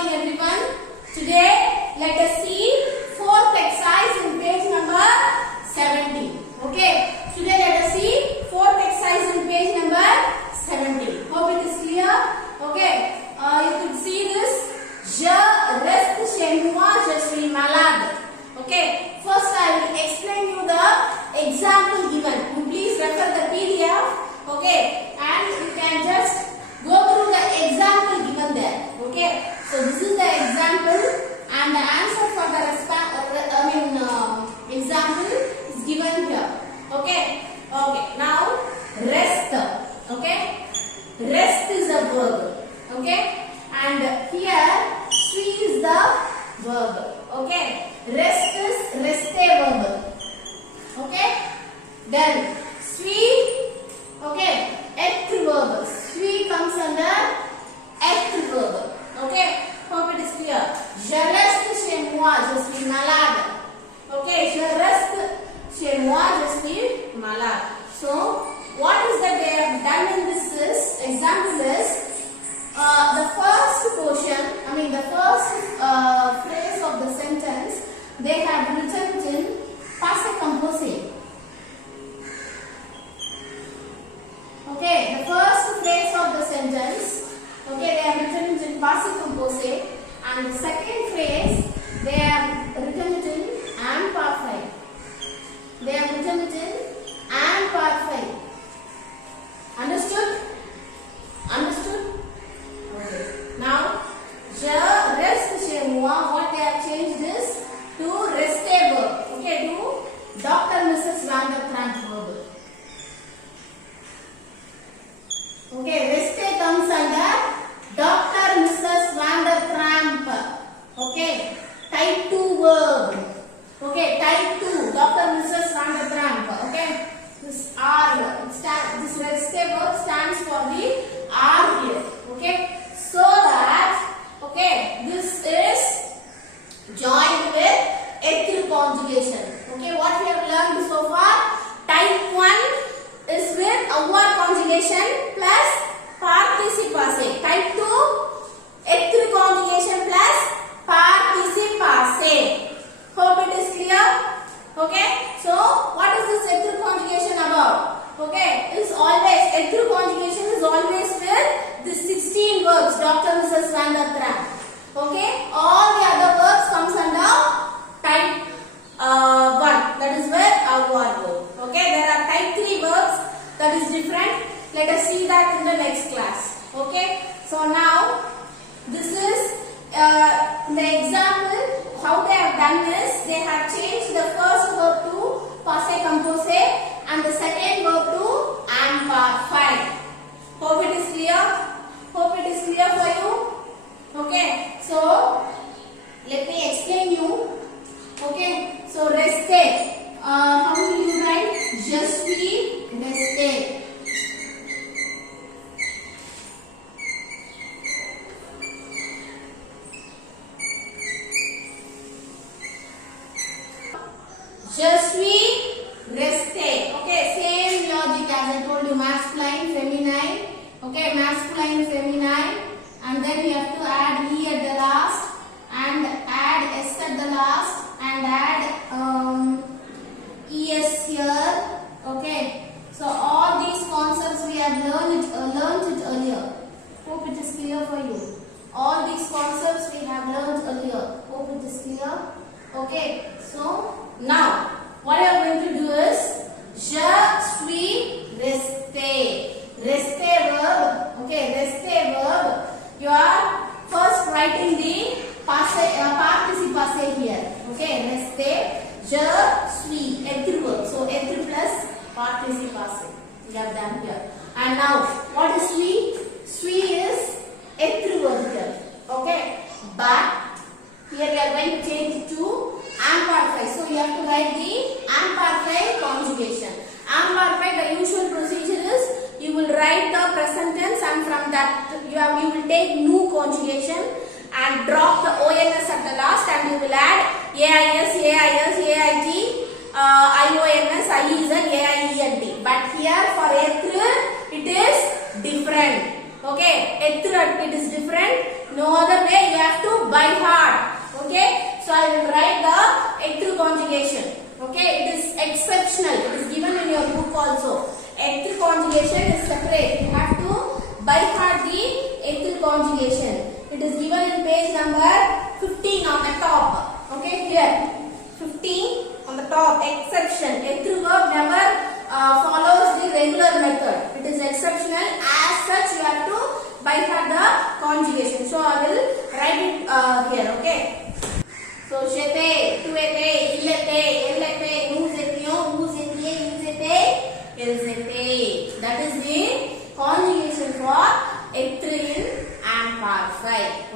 morning everyone. Today let us see fourth exercise in page number 70. Okay. Today let us see fourth exercise in page number 70. Hope it is clear. Okay. You could see this. Je reste chez moi, je suis malade. Okay. First I will explain you the example given. You please refer the PDF. Okay. And you can just go through the example given there. Okay. So this is the example and the answer for the example is given here. Okay. Okay. Now rest. Okay. Rest is a verb. Okay. And here suis is the verb. Okay. Rest is rester verb. Okay. Then suis. Okay. Être verb. Suis comes under être verb. Okay. Hope it is clear. Je reste chez moi, je suis malade. Okay. Je reste chez moi, je suis malade. So what is that they have done in this example is the first portion, the first phrase of the sentence, they have written it in passé composé. Okay, the first phrase of the sentence, okay, they have written it in passé composé, and the second phrase, they have written it in imperfect. They have written it in imperfect. Understood? Understood? Okay. Now, je reste chez moi. What they have changed is to rester verb. Okay, to Dr. Mrs. Van der Kramp verb. Okay, rester comes under Dr. Mrs. Van der Kramp. Okay, type 2 verb. Okay, type 2, Dr. Mrs. Van der Kramp. Okay, this R, this rester verb stands for the R here. Okay. So that, okay, this is joined with être conjugation. Okay, what we have learned so far, type 1 is with avoir conjugation plus participe passé. Type 2, être conjugation plus participe passé. Hope it is clear. Okay, so what is this être conjugation about? Okay, it's always, être conjugation is always with the 16 verbs, Dr. Mrs. Van der Kramp. Okay, all the other verbs comes under type 1, that is where avoir verb. Okay, there are type 3 verbs, that is different. Let us see that in the next class. Okay, so now this is the example. How they have done is, they have changed the first verb to passé composé and the second verb to imperfect. Hope it is clear. Hope it is clear for you. Okay, so let me explain you. Okay, so rester. How will you write? Je suis resté. Je suis resté. Okay, same logic as I told you, masculine, feminine. Okay, masculine, feminine, and then you have to add e at the last, and add s at the last, and add es here. Okay, so all these concepts we have learned it earlier. Hope it is clear for you. All these concepts we have learned earlier. Hope it is clear. Okay, so now what I am going to do is je suis resté. Rester verb. Okay, rester verb. You are first writing the participe passé here. Okay, rester. Je suis. Être verb. So être plus participe passé. We have done here. And now, what is suis? Suis is être verb here. Okay, but here we are going to change it to imperfect. So you have to write the imperfect conjugation. Imperfect, the usual procedure is you will write the present tense, and from that you will take new conjugation and drop the ons at the last, and you will add ais, ait, ions, iez, aient. But here for être it is different. Okay, it is different. No other way, you have to by heart. Okay, so I will write the H3 conjugation. Okay, it is exceptional. It is given in your book also. H3 conjugation is separate. You have to by heart the H3 conjugation. It is given in page number 15 on the top. Okay, here 15 on the top. Exception. H3 verb never follows the regular method. It is exceptional. As such, you have to by heart the conjugation. So I will write it here. Okay. So j'étais, tu étais, il était, elle était, nous étions, vous étiez, ils étaient, elles étaient. That is the conjugation for H3 and part 5.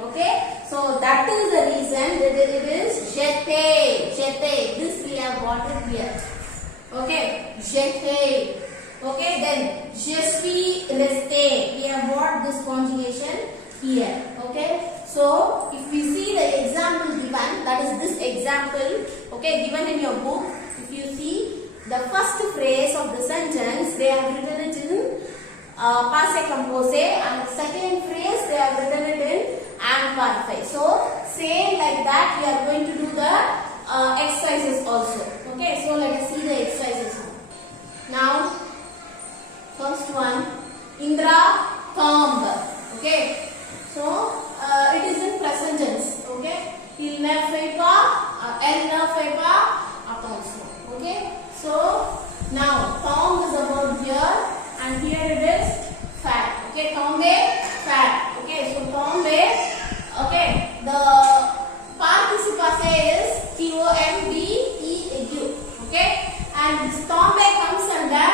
Okay. So that is the reason that it is j'étais, j'étais. This we have got it here. Okay. J'étais. Okay. Then je suis resté. We have got this conjugation here. Okay. So, if we see the example given, that is this example, okay, given in your book, if you see the first phrase of the sentence, they have written it in passé composé, and the second phrase, they have written it in and parfait. So, same like that, we are going to do the exercises also. Okay, so let us see the exercises now. First one, Indra tombe. Okay, so it is in present tense. Okay, il ne fait pas, elle ne fait pas attention. Okay, so now tombe is a verb here, and here it is faire. Okay, tombe, faire. Okay, so tombe. Okay, the participle passé is tombe. Okay, and this tombe comes under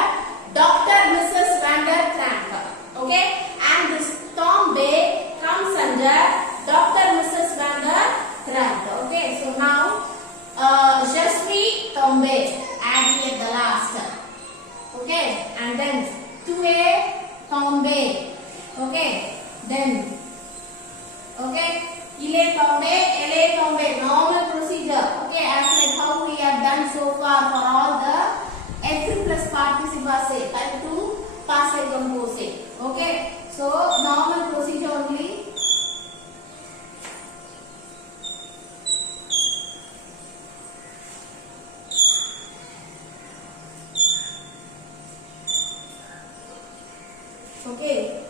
Dr. Mrs. Van der Tramp. Okay, and this tombe comes under Dr. Mrs. Van der Tramp. Okay, so now je suis tombé, add at the last. Okay, and then tu es tombé. Okay, then okay, il est tombé, elle est tombée. Normal procedure. Okay, as like how we have done so far for all the H3 plus participle passé, type 2 passé composé. Okay, so normal procedure only. Okay,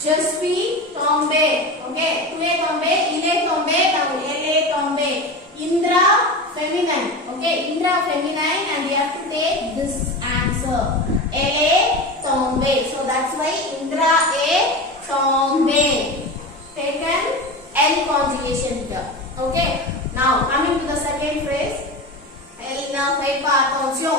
je suis tombé. Okay, tu es tombé, il est tombé, elle est tombée. Indra feminine. Okay, Indra feminine, and we have to take this answer. Elle est tombée. So that's why Indra est tombée. Taken L conjugation here. Okay. Now coming to the second phrase. Elle ne fait pas attention.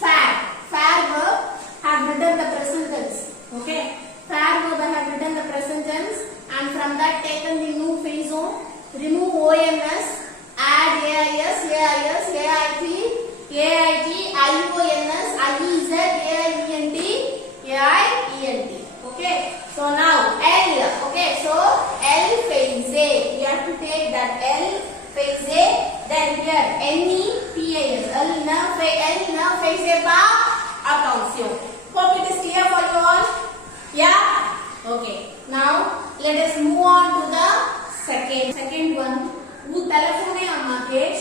Faire. Faire verb have written the present tense. Okay. Faire verb have written the present tense, and from that taken the new phrasal, remove OMS. Add AIS, AIS, AIT, AIT, IONS, IEZ, AIENT, AIENT. Okay. So now L. Okay. So L phase A. You have to take that L phase A. Then here NEPAS. L na phase A pas attention. Hope it is clear for you all. Yeah. Okay. Now let us move on to the second one. Vous téléphonez à Marrakech,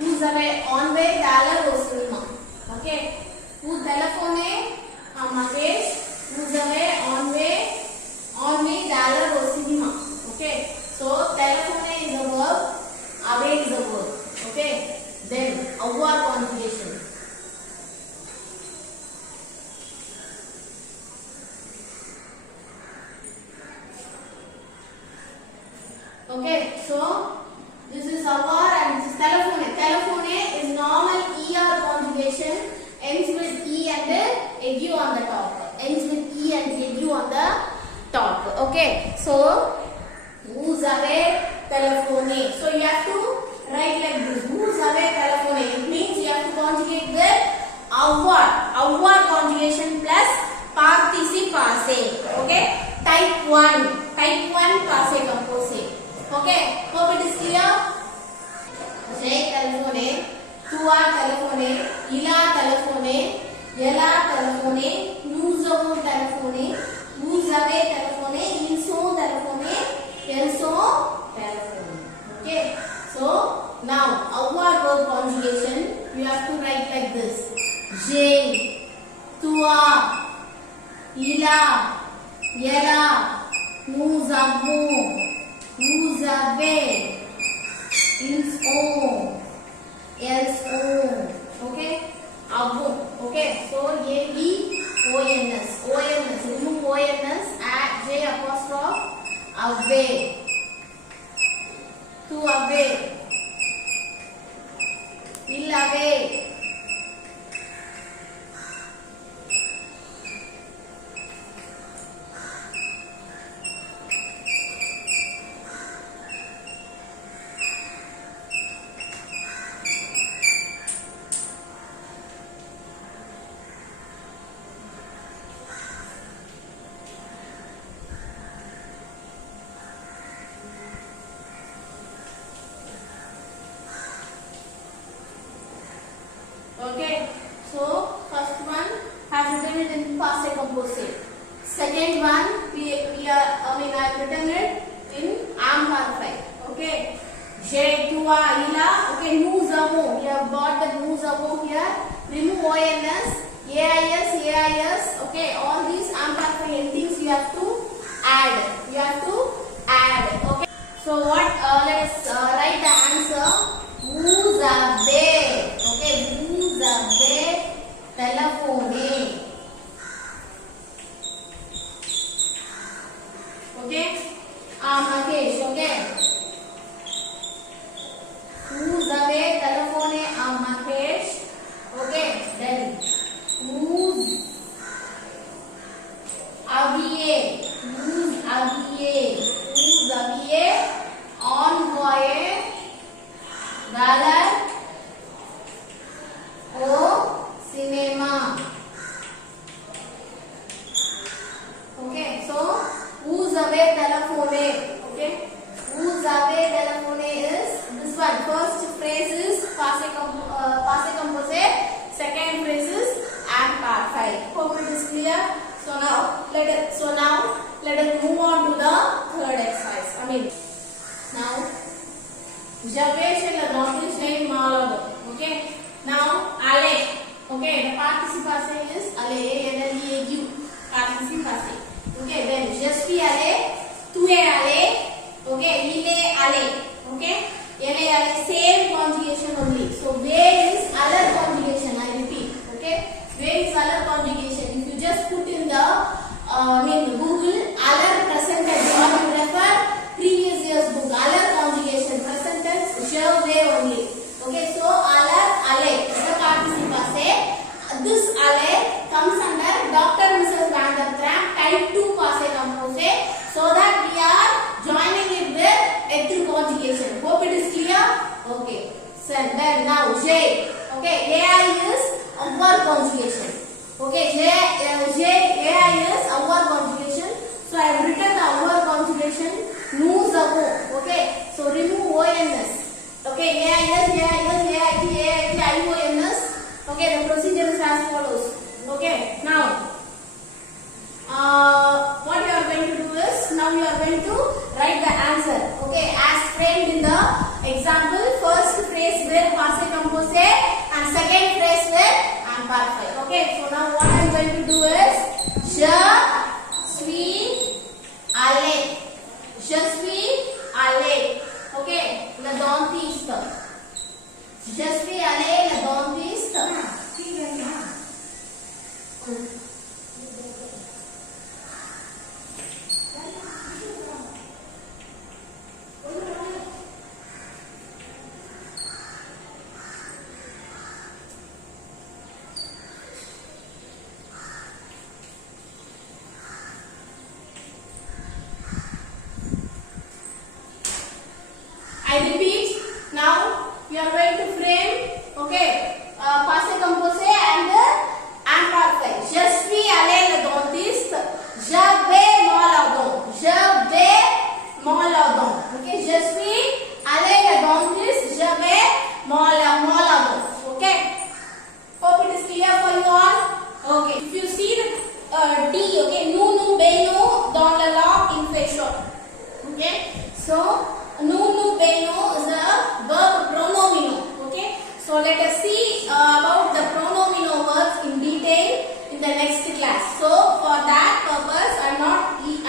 vous avez envoyé d'aller au cinéma. Ok, vous téléphonez à Marrakech, vous avez envoyé d'aller au cinéma. Ok, so téléphoner is a verb, away is a verb. Okay, then avoir conjugation. Okay, so this is avoir and this is telephone. Telephone is normal ER conjugation, ends with E and aigu on the top. Ends with E and aigu on the top. Okay, so vous avez téléphoné. So you have to write like this. Vous avez téléphoné. It means you have to conjugate with avoir. Avoir conjugation plus participe passé. Okay, type 1 passé composé. Okay, hope it is clear. J'ai téléphoné, tu as téléphoné, il a téléphoné, elle a téléphoné, nous avons téléphoné, vous avez téléphoné, ils sont téléphonés, elles sont away, ins own, else own. Okay, abon. Okay, so A B O N S, O N S. Remove O N S. Add J apostrophe. Away. To away. Ill away. Okay, so first one have written it in past composite. Second one I have written it in amplified. Okay, J tua ila. Okay, nous avons. We have got the nous avons here. Remove ons, ais. Okay, all these amplified endings you have to add. You have to add. Okay, so what? Let's write the answer. Vous avez. Okay. Telephone. Okay. Mahesh. Okay. Vous avez téléphoné à Mahesh. Okay. Then vous aviez envoyé Valère au cinéma. Okay, so vous avez téléphoné. Okay, vous avez téléphoné is this one. First phrase is passé composé. Second phrase is imperfect. Hope it is clear. So now let us move on to the third exercise. Now j'avais chez la dentiste name malade. Okay. Now aller. Okay, the participle passé is aller. L-E-A-U. Participle passé. Okay, then je suis allé, tu es allé. Okay, il est allé. Okay, elle est allé. Same conjugation only. So where is other conjugation? I repeat. Okay, where is other conjugation? If you just put in the Google other present tense, or you refer previous year's book, other conjugation present tense, je vais only. Okay, so aller is the participle passé. This aller comes under Dr. Mrs. Van der Tramp type 2 passé composé, so that we are joining it with ethyl conjugation. Hope it is clear. Okay, so then now J. Okay, AI is our conjugation. Okay, AI is our conjugation. So I have written the our conjugation. Nous avons. Okay, so remove ONS. Okay, AIS, AIT, IONS. Okay, the procedure is as follows. Okay, now what you are going to do is, now you are going to write the answer. Okay, as framed in the example, first phrase will passé composé and second phrase will imperfect. Okay, so now what I am going to do is, je suis allé. Je suis allé. Okay, le dentiste. Je suis allé le dentiste. I repeat, now you are going to frame, okay, passé composé and imperfect. Je suis allé le dentiste. Je vais malade. Je vais malade. Okay, je suis allé le dentiste. Je vais malade. Okay. Hope it is clear for you all. Okay. If you see the D, okay, nous beno dans la langue in fait short. Okay. So nous beno is a verb pronomino. Okay. So let us see about the pronomino verbs in detail in the next class. So for that purpose, I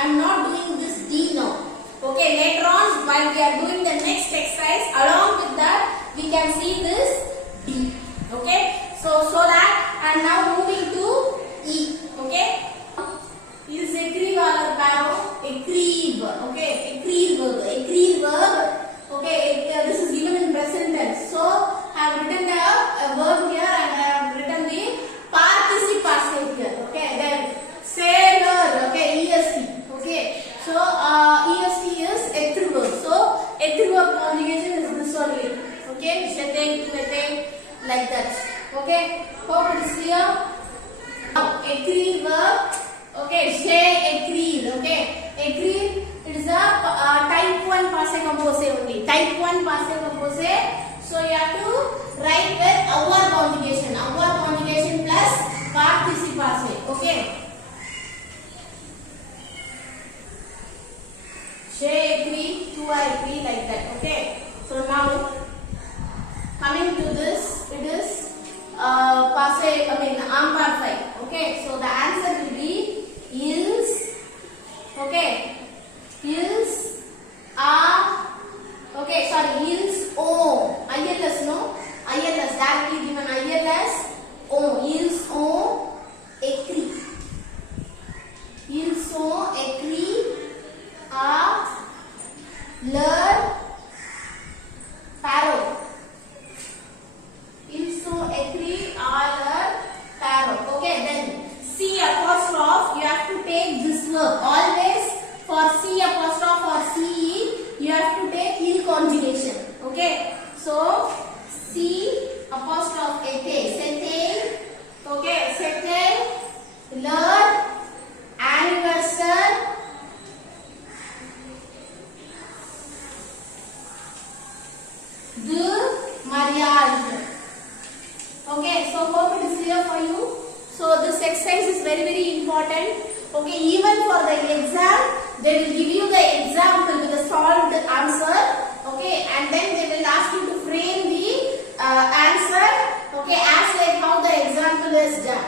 am not doing this D now. Okay. Later on while we are doing the next exercise, along with that, we can see this D. Okay, so that, and now moving to E. Okay, is écrire or parrot? Écrire. Okay, écrire verb. Okay, this is given in present tense. So I have written a verb here and I have written the participle past here. Okay, then sailor. Okay, est. Okay, so est is être verb. So être verb conjugation is this only. Okay, j'étais, tu étais, like that. Okay, hope it is clear. Now écrire verb. Okay, j'ai écrit. Okay, écrire, it is a type 1 passé composé only. Type 1 passé composé. So you have to write with avoir conjugation. Avoir conjugation plus participle passé. Okay. J'ai écrit, tu as écrit, like that. Okay. So now coming to this, it is passé. Imperfect. Okay. So the answer will be ils. Okay. Ils are. Okay, sorry, ils ont. ILS, no? ILS, directly given ILS. Ont. Ils ont écrit. Ils ont écrit à leur parrot. Ils ont écrit à leur parrot. Okay, then C apostrophe, you have to take this verb. Always for C apostrophe or CE, you have to take il conjugation. Okay, so C apostrophe c'était. Okay, c'était leur anniversaire de mariage. Okay, so hope it is clear for you. So this exercise is very important. Okay, even for the exam, they will give you the example with the solved answer. Okay, and then they will ask you to frame the answer. Okay, as like how the example is done.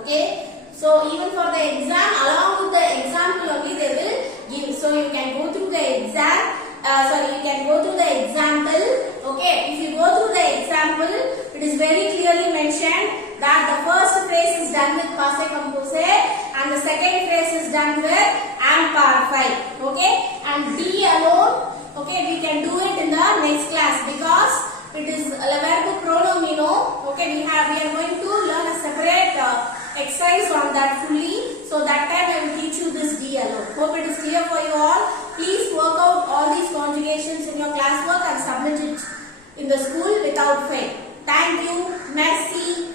Okay, so even for the exam, along with the example only they will give. So you can go through the exam. You can go through the example. Okay, if you go through the example, it is very clearly mentioned that the first phrase is done with passé composé and the second phrase is done with imperfect. Okay, and D alone, okay, we can do it in the next class because it is verbo pronomino. Okay, we are going to learn a separate exercise on that fully. So that time I will teach you this D alone. Hope it is clear for you all. Please work out all these conjugations in your classwork and submit it in the school without fail. Thank you. Merci.